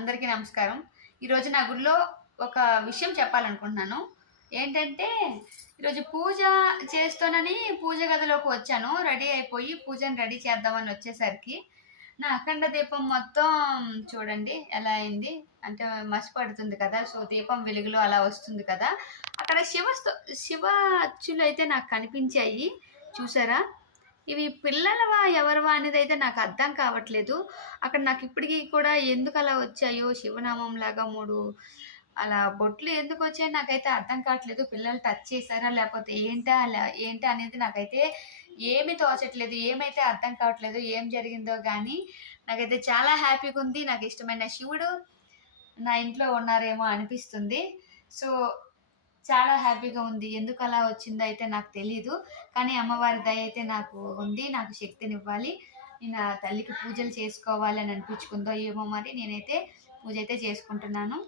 అందరికీ నమస్కారం. ఈరోజు నా గుడిలో ఒక విషయం చెప్పాలనుకుంటున్నాను. ఏంటంటే, ఈరోజు పూజ చేస్తానని పూజ గదిలోకి వచ్చాను. రెడీ అయిపోయి పూజని రెడీ చేద్దామని వచ్చేసరికి, నా అఖండ దీపం మొత్తం చూడండి ఎలా అయింది. అంటే మసి పడుతుంది కదా! సో, దీపం వెలుగులో అలా వస్తుంది కదా! అక్కడ శివ అచ్చులైతే నాకు కనిపించాయి. చూసారా? ఇవి పిల్లలవా? ఎవరివా? అనేదైతే నాకు అర్థం కావట్లేదు. అక్కడ నాకిప్పటికి కూడా ఎందుకలా వచ్చాయో శివనామంలాగా 3 అలా బొట్లు ఎందుకొచ్చాయో నాకైతే అర్థం కావట్లేదు. పిల్లలు టచ్ చేశారా? లేపోతే ఏంటా అనేది నాకైతే ఏమీ తోచట్లేదు. ఏమైతే అర్థం కావట్లేదు. ఏం జరిగిందో గానీ నాకైతే చాలా హ్యాపీగుంది. నాకిష్టమైన శివుడు నా ఇంట్లో ఉన్నారేమో అనిపిస్తుంది. సో, చాలా హ్యాపీగా ఉంది. ఎందుకలా వచ్చిందో అయితే నాకు తెలీదు. కానీ అమ్మవారి దయ అయితే నాకు ఉంది. నాకు శక్తినివ్వాలి. నేను ఆ తల్లికి పూజలు చేసుకోవాలి అని అనిపించుకుందో ఏమో మరి నేనైతే పూజ అయితే చేసుకుంటున్నాను.